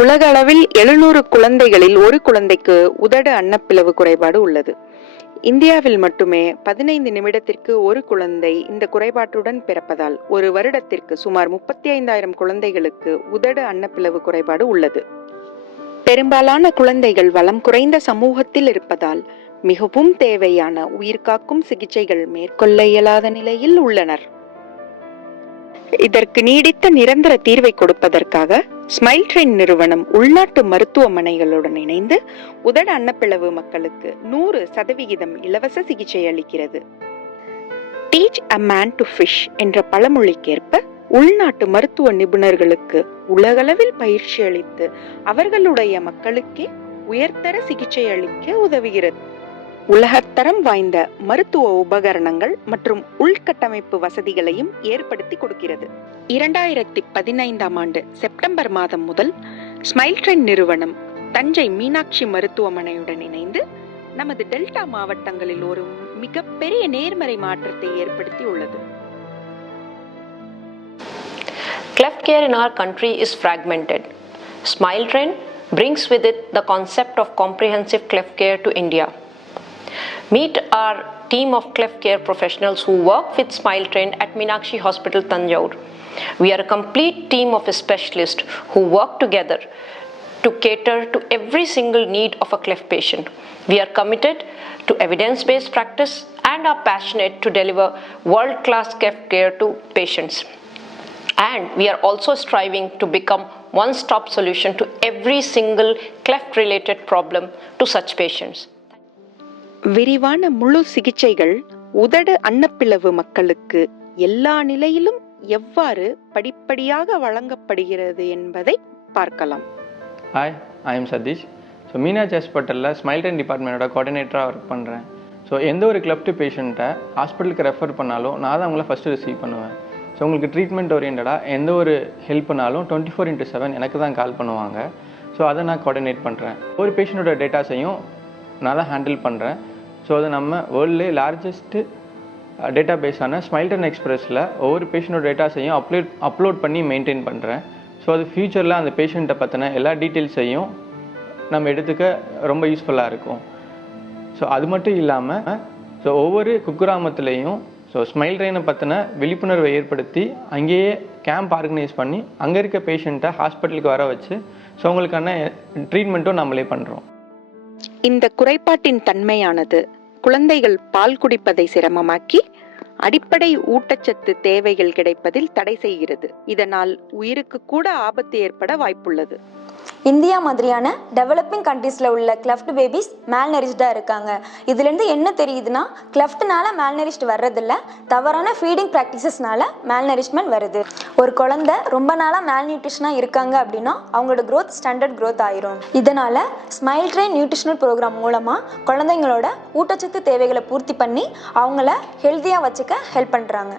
உலக அளவில் 700 குழந்தைகளில் ஒரு குழந்தைக்கு உதடு அன்னப்பிளவு குறைபாடு உள்ளது. இந்தியாவில் மட்டுமே 15 நிமிடத்திற்கு ஒரு குழந்தை இந்த குறைபாட்டுடன் பிறப்பதால் ஒரு வருடத்திற்கு சுமார் 35,000 குழந்தைகளுக்கு உதடு அன்னப்பிளவு குறைபாடு உள்ளது. பெரும்பாலான குழந்தைகள் வளம் குறைந்த சமூகத்தில் இருப்பதால் மிகவும் தேவையான உயிர்காக்கும் சிகிச்சைகள் மேற்கொள்ள இயலாத நிலையில் உள்ளனர். இதற்கு நீடித்த நிரந்தர தீர்வை கொடுப்பதற்காக ஸ்மைல் ட்ரெயின் நிறுவனம் உள்நாட்டு மருத்துவமனைகளுடன் இணைந்து உதடு அன்னப்பிளவு மக்களுக்கு 100% இலவச சிகிச்சை அளிக்கிறது. Teach a man to fish என்ற பழமொழிக்கேற்ப உள்நாட்டு மருத்துவ நிபுணர்களுக்கு உலகளவில் பயிற்சி அளித்து அவர்களுடைய மக்களுக்கே உயர்தர சிகிச்சை அளிக்க உதவுகிறது. உலகத்தரம் வாய்ந்த மருத்துவ உபகரணங்கள் மற்றும் உள்கட்டமைப்பு வசதிகளையும் ஏற்படுத்தி கொடுக்கிறது. 2015ஆம் ஆண்டு செப்டம்பர் மாதம் முதல் ஸ்மைல் ட்ரெயின் நிறுவனம் தஞ்சை மீனாட்சி மருத்துவமனையுடன் இணைந்து நமது டெல்டா மாவட்டங்களில் ஒரு மிகப்பெரிய நேர்மறை மாற்றத்தை ஏற்படுத்தி உள்ளது. Cleft care in our country is fragmented. Smile Train brings with it the concept of comprehensive cleft care to India. Meet our team of cleft care professionals who work with Smile Train at Meenakshi Hospital, Tanjore. We are a complete team of specialists who work together to cater to every single need of a cleft patient. We are committed to evidence-based practice and are passionate to deliver world-class cleft care to patients. And we are also striving to become one-stop solution to every single cleft-related problem to such patients. விரிவான முழு சிகிச்சைகள் உதடு அன்னப்பிளவு மக்களுக்கு எல்லா நிலையிலும் எவ்வாறு படிப்படியாக வழங்கப்படுகிறது என்பதை பார்க்கலாம். Hi, I am Satish. So Meenakshi ஹாஸ்பிட்டலில் ஸ்மைல் ட்ரெயின் டிபார்ட்மெண்ட்டோட கோஆர்டினேட்டராக ஒர்க் பண்ணுறேன். ஸோ எந்த ஒரு கிளப்ட் பேஷண்ட்டை ஹாஸ்பிட்டலுக்கு ரெஃபர் பண்ணாலும் நான் தான் அவங்கள ஃபஸ்ட்டு ரிசீவ் பண்ணுவேன். ஸோ உங்களுக்கு ட்ரீட்மெண்ட் ஓரியன்டாக எந்த ஒரு ஹெல்ப் பண்ணாலும் 24/7 எனக்கு தான் கால் பண்ணுவாங்க. ஸோ அதை நான் கோஆர்டினேட் பண்ணுறேன். ஒரு பேஷண்ட்டோட டேட்டாஸையும் நான் தான் ஹேண்டில் பண்ணுறேன். ஸோ அது நம்ம வேர்ல்ட்லேயே லார்ஜஸ்ட்டு டேட்டா பேஸான ஸ்மைல் ட்ரெயின் எக்ஸ்பிரஸில் ஒவ்வொரு பேஷண்ட்டோட டேட்டாஸையும் அப்லோட் பண்ணி மெயின்டைன் பண்ணுறேன். ஸோ அது ஃப்யூச்சரில் அந்த பேஷண்ட்டை பற்றின எல்லா டீட்டெயில்ஸையும் நம்ம எடுத்துக்க ரொம்ப யூஸ்ஃபுல்லாக இருக்கும். ஸோ அது மட்டும் இல்லாமல் ஸோ ஒவ்வொரு குக்கிராமத்துலேயும் ஸோ ஸ்மைல் ட்ரெயினை பற்றின விழிப்புணர்வை ஏற்படுத்தி அங்கேயே கேம்ப் ஆர்கனைஸ் பண்ணி அங்கே இருக்க பேஷண்ட்டை ஹாஸ்பிட்டலுக்கு வர வச்சு ஸோ அவங்களுக்கான ட்ரீட்மெண்ட்டும் நம்மளே பண்ணுறோம். இந்த குறைபாட்டின் தன்மையானது குழந்தைகள் பால் குடிப்பதை சிரமமாக்கி அடிப்படை ஊட்டச்சத்து தேவைகள் கிடைப்பதில் தடை செய்கிறது. இதனால் உயிருக்கு கூட ஆபத்து ஏற்பட வாய்ப்புள்ளது. இந்தியா மாதிரியான டெவலப்பிங் கண்ட்ரீஸில் உள்ள கிளஃப்ட் பேபிஸ் மேல்நரிஷ்டாக இருக்காங்க. இதுலேருந்து என்ன தெரியுதுன்னா, கிளஃப்ட்னால மேல்நரிஷ்ட் வர்றதில்ல, தவறான ஃபீடிங் ப்ராக்டிசஸ்னால மேல்நரிஷ்மெண்ட் வருது. ஒரு குழந்தை ரொம்ப நாளாக மேல்நியூட்ரிஷனாக இருக்காங்க அப்படின்னா அவங்களோட க்ரோத் ஸ்டாண்டர்ட் க்ரோத் ஆயிரும். இதனால் ஸ்மைல் ட்ரெயின் நியூட்ரிஷனல் ப்ரோக்ராம் மூலமாக குழந்தைங்களோட ஊட்டச்சத்து தேவைகளை பூர்த்தி பண்ணி அவங்கள ஹெல்த்தியாக வச்சுக்க ஹெல்ப் பண்ணுறாங்க.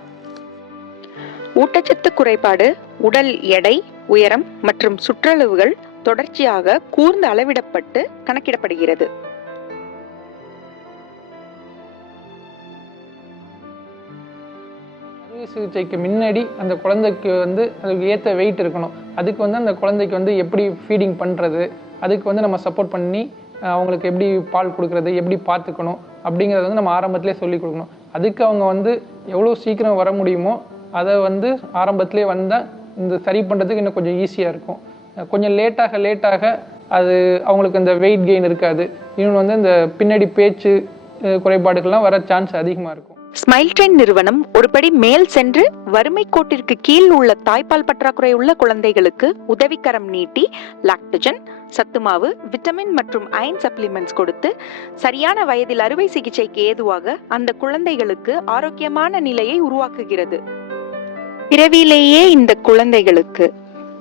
ஊட்டச்சத்து குறைபாடு உடல் எடை, உயரம் மற்றும் சுற்றளவுகள் தொடர்ச்சியாக கூர்ந்து அளவிடப்பட்டு கணக்கிடப்படுகிறது. சிகிச்சைக்கு முன்னாடி அந்த குழந்தைக்கு அதுக்கு ஏற்ற வெயிட் இருக்கணும். அதுக்கு அந்த குழந்தைக்கு எப்படி ஃபீடிங் பண்ணுறது, அதுக்கு நம்ம சப்போர்ட் பண்ணி அவங்களுக்கு எப்படி பால் கொடுக்கறது, எப்படி பார்த்துக்கணும் அப்படிங்கிறத நம்ம ஆரம்பத்திலே சொல்லி கொடுக்கணும். அதுக்கு அவங்க எவ்வளோ சீக்கிரம் வர முடியுமோ அதை ஆரம்பத்திலே வந்தால் இந்த சரி பண்ணுறதுக்கு இன்னும் கொஞ்சம் ஈஸியாக இருக்கும். கொஞ்சம் லேட்டாக அது அவங்களுக்கு இந்த வெயிட் கெயின் இருக்காது. இன்னொன்று இந்த பின்னாடி பேச்சு குறைபாடுகள்லாம் வர சான்ஸ் அதிகமாக இருக்கும். ஸ்மைல் ட்ரெயின் நிறுவனம் ஒருபடி மேல் சென்று வறுமை கோட்டிற்கு கீழ் உள்ள தாய்ப்பால் பற்றாக்குறை உள்ள குழந்தைகளுக்கு உதவிக்கரம் நீட்டி லாக்டோஜன், சத்துமாவு, விட்டமின் மற்றும் அயன் சப்ளிமெண்ட்ஸ் கொடுத்து சரியான வயதில் அறுவை சிகிச்சைக்கு ஏதுவாக அந்த குழந்தைகளுக்கு ஆரோக்கியமான நிலையை உருவாக்குகிறது. பிறவியிலேயே இந்த குழந்தைகளுக்கு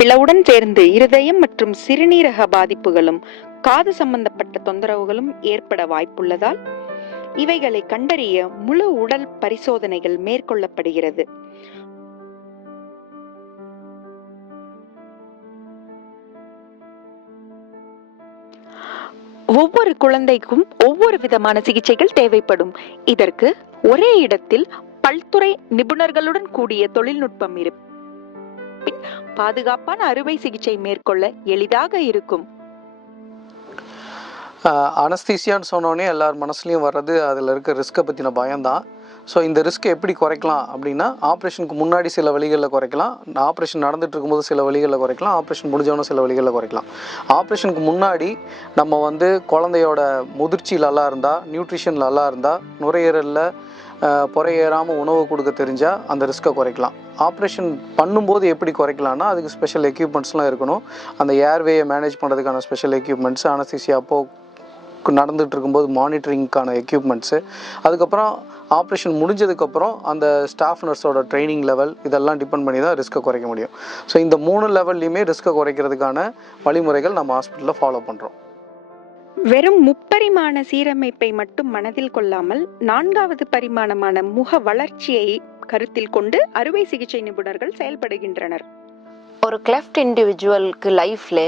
பிளவுடன் சேர்ந்து இருதயம் மற்றும் சிறுநீரக பாதிப்புகளும் காது சம்பந்தப்பட்ட தொந்தரவுகளும் ஏற்பட வாய்ப்புள்ளதால் இவைகளை கண்டறிய முழு உடல் பரிசோதனைகள் மேற்கொள்ளப்படுகிறது. ஒவ்வொரு குழந்தைக்கும் ஒவ்வொரு விதமான சிகிச்சைகள் தேவைப்படும். இதற்கு ஒரே இடத்தில் பல்துறை நிபுணர்களுடன் கூடிய தொழில்நுட்பம் இருப்பின் பாதுகாப்பான அறுவை சிகிச்சை மேற்கொள்ள எளிதாக இருக்கும். அனஸ்தீசியான்னு சொன்னோடனே எல்லார் மனசுலையும் வர்றது அதில் இருக்க ரிஸ்க்கை பற்றின பயம்தான். ஸோ இந்த ரிஸ்க்கை எப்படி குறைக்கலாம் அப்படின்னா, ஆப்ரேஷனுக்கு முன்னாடி சில வழிகளில் குறைக்கலாம், ஆப்ரேஷன் நடந்துகிட்டு இருக்கும்போது சில வழிகளில் குறைக்கலாம், ஆப்ரேஷன் முடிஞ்சவொன்னே சில வழிகளில் குறைக்கலாம். ஆப்ரேஷனுக்கு முன்னாடி நம்ம வந்து குழந்தையோட முதிர்ச்சி நல்லா இருந்தால், நியூட்ரிஷன் நல்லா இருந்தால், நுரையீரலில் புறையேறாமல் உணவு கொடுக்க தெரிஞ்சால் அந்த ரிஸ்க்கை குறைக்கலாம். ஆப்ரேஷன் பண்ணும்போது எப்படி குறைக்கலாம்னா, அதுக்கு ஸ்பெஷல் எக்யூப்மெண்ட்ஸ்லாம் இருக்கணும். அந்த ஏர்வேயை மேனேஜ் பண்ணுறதுக்கான ஸ்பெஷல் எக்யூப்மெண்ட்ஸ், அனஸ்தீசியா அப்போது நடந்துகிட்டு இருக்கும்போது மானிட்டரிங்க்கான எக்யூப்மெண்ட்ஸு, அதுக்கப்புறம் ஆப்ரேஷன் முடிஞ்சதுக்கப்புறம் அந்த ஸ்டாஃப் நர்ஸோட ட்ரைனிங் லெவல், இதெல்லாம் டிபெண்ட் பண்ணி தான் ரிஸ்க்கை குறைக்க முடியும். ஸோ இந்த 3 லெவல்லையுமே ரிஸ்க்கை குறைக்கிறதுக்கான வழிமுறைகள் நம்ம ஹாஸ்பிட்டலில் ஃபாலோ பண்ணுறோம். வெறும் முப்பரிமாண சீரமைப்பை மட்டும் மனதில் கொள்ளாமல் 4வது பரிமாணமான முக வளர்ச்சியை கருத்தில் கொண்டு அறுவை சிகிச்சை நிபுணர்கள் செயல்படுகின்றனர். ஒரு கிளெஃப்ட் இண்டிவிஜுவலுக்கு லைஃப்ல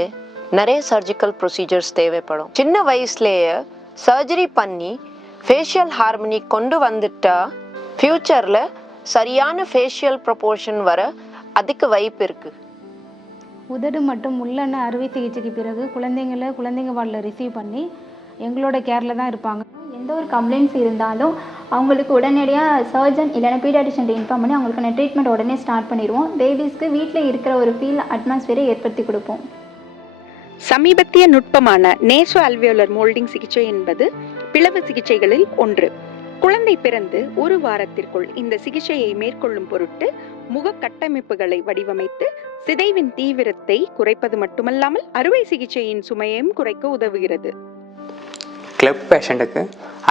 நிறைய சர்ஜிக்கல் ப்ரொசீஜர்ஸ் தேவைப்படும். சின்ன வயசுலேயே சர்ஜரி பண்ணி ஃபேஷியல் ஹார்மனி கொண்டு வந்துட்டா ஃப்யூச்சரில் சரியான ஃபேஷியல் ப்ரொபோர்ஷன் வர அதுக்கு வாய்ப்பு இருக்குது. உதடு மற்றும் உள்ளெண்ண அறுவை சிகிச்சைக்கு பிறகு குழந்தைங்க வார்டில் ரிசீவ் பண்ணி எங்களோட கேரில் தான் இருப்பாங்க. எந்த ஒரு கம்ப்ளைண்ட்ஸ் இருந்தாலும் அவங்களுக்கு உடனடியாக சர்ஜன் இல்லைனா பீடியாட்ரிஷியன்ட்ட இன்ஃபார்ம் பண்ணி அவங்களுக்கான ட்ரீட்மெண்ட் உடனே ஸ்டார்ட் பண்ணிடுவோம். பேபிஸ்க்கு வீட்டில் இருக்கிற ஒரு ஃபீல் அட்மாஸ்பியரை ஏற்படுத்தி கொடுப்போம். சமீபத்திய நுட்பமான நேசோ அல்வியோலர் மோல்டிங் சிகிச்சை என்பது பிளவு சிகிச்சைகளில் ஒன்று. குழந்தை பிறந்து 1 வாரத்திற்குள் இந்த சிகிச்சையை மேற்கொள்ளும் பொருட்டு முக கட்டமைப்புகளை வடிவமைத்து சிதைவின் தீவிரத்தை குறைப்பது மட்டுமல்லாமல் அறுவை சிகிச்சையின் சுமையையும் குறைக்க உதவுகிறது. கிளெஃப்ட் பேஷண்ட்டுக்கு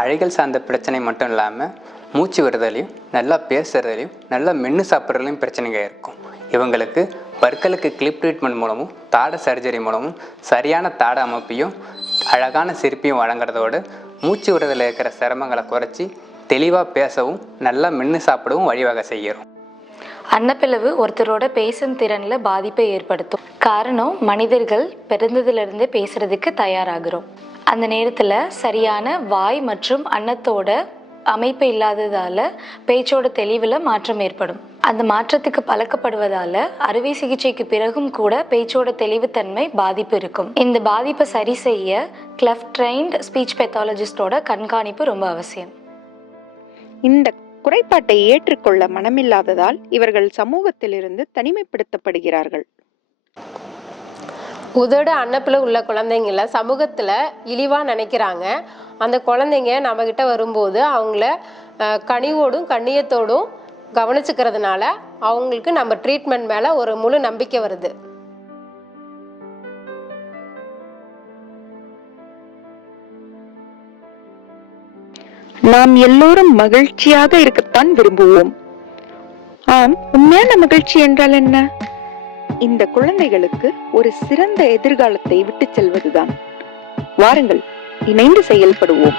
அழைகள் சார்ந்த பிரச்சனை மட்டும் இல்லாமல் மூச்சு விடுறதுலையும், நல்லா பேசுறதுலையும், நல்லா மென்று சாப்பிட்றதுலையும் பிரச்சனைகள் இருக்கும். இவங்களுக்கு பற்களுக்கு கிளிப் ட்ரீட்மெண்ட் மூலமும் தாடை சர்ஜரி மூலமும் சரியான தாடை அமைப்பையும் அழகான சிரிப்பையும் வழங்குறதோடு மூச்சு விடுறதில் இருக்கிற சிரமங்களை குறைச்சி தெளிவாக பேசவும் நல்லா மென்று சாப்பிடவும் வழிவகை செய்கிறோம். அன்னப்பிளவு ஒருத்தரோட பேசும் திறனில் பாதிப்பை ஏற்படுத்தும். காரணம், மனிதர்கள் பிறந்ததிலிருந்தே பேசுறதுக்கு தயாராகிறோம். அந்த நேரத்தில் சரியான வாய் மற்றும் அன்னத்தோட அமைப்பு இல்லாததால் பேச்சோட தெளிவில் மாற்றம் ஏற்படும். அந்த மாற்றத்துக்கு பழக்கப்படுவதால் அறுவை சிகிச்சைக்கு பிறகும் கூட பேச்சோட தெளிவுத்தன்மை பாதிப்பு இருக்கும். இந்த பாதிப்பை சரி செய்ய கிளெஃப்ட் ட்ரெயின்ட் ஸ்பீச் பெத்தாலஜிஸ்டோட கண்காணிப்பு ரொம்ப அவசியம். இந்த குறைபாட்டை ஏற்றுக்கொள்ள மனமில்லாததால் இவர்கள் சமூகத்திலிருந்து தனிமைப்படுத்தப்படுகிறார்கள். உதடு அன்னப்பில் உள்ள குழந்தைங்கள சமூகத்தில் இழிவாக நினைக்கிறாங்க. அந்த குழந்தைங்க நம்மக்கிட்ட வரும்போது அவங்கள கனிவோடும் கண்ணியத்தோடும் கவனிச்சுக்கிறதுனால அவங்களுக்கு நம்ம ட்ரீட்மெண்ட் மேலே ஒரு முழு நம்பிக்கை வருது. நாம் எல்லோரும் மகிழ்ச்சியாக இருக்கத்தான் விரும்புவோம். ஆம், உண்மையான மகிழ்ச்சி என்றால் என்ன? இந்த குழந்தைகளுக்கு ஒரு சிறந்த எதிர்காலத்தை விட்டு செல்வதுதான். வாருங்கள், இணைந்து செயல்படுவோம்.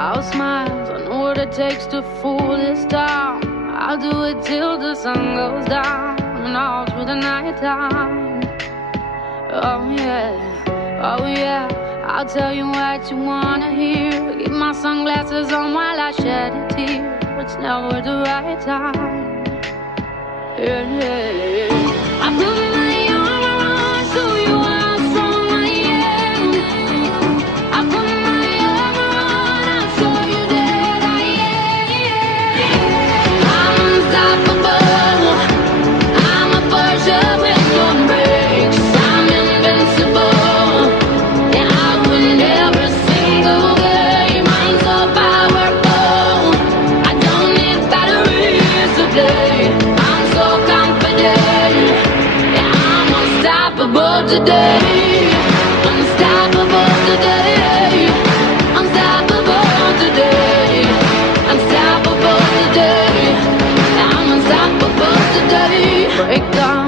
I'll smile, I know what it takes to fool this town. I'll do it till the sun goes down and all through the night time. Oh yeah, I'll tell you what you wanna hear. Keep my sunglasses on while I shed a tear. It's never the right time. Yeah. I put my arm around so you how strong I am. I put my arm around, I'll show you that I am. I'm unstoppable. I'm a Porsche with no brakes. I'm invincible. Yeah, I win every single game. I'm so powerful. I don't need batteries to play. Unstoppable today, unstoppable today, unstoppable today, unstoppable today, I'm unstoppable today. Break down